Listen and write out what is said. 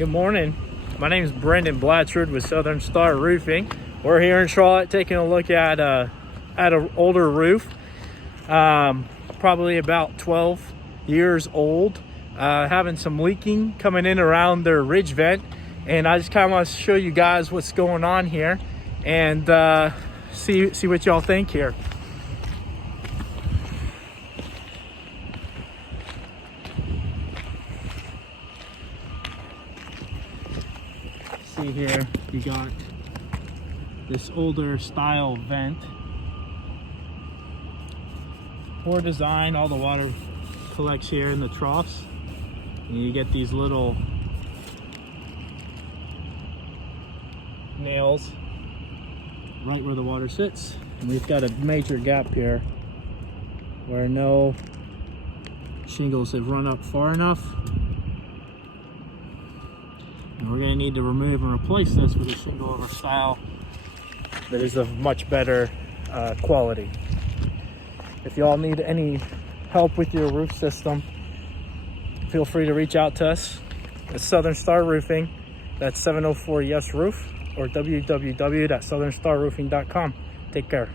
Good morning. My name is Brendan Blatchard with Southern Star Roofing. We're here in Charlotte taking a look at an older roof, probably about 12 years old, having some leaking coming in around their ridge vent. And I just kind of want to show you guys what's going on here and see what y'all think here. See here, you got this older style vent. Poor design, all the water collects here in the troughs. And you get these little nails right where the water sits. And we've got a major gap here where no shingles have run up far enough. And we're going to need to remove and replace this with a shingle over style that is of much better quality. If y'all need any help with your roof system, feel free to reach out to us at Southern Star Roofing. That's 704 Yes Roof, or www.southernstarroofing.com. Take care.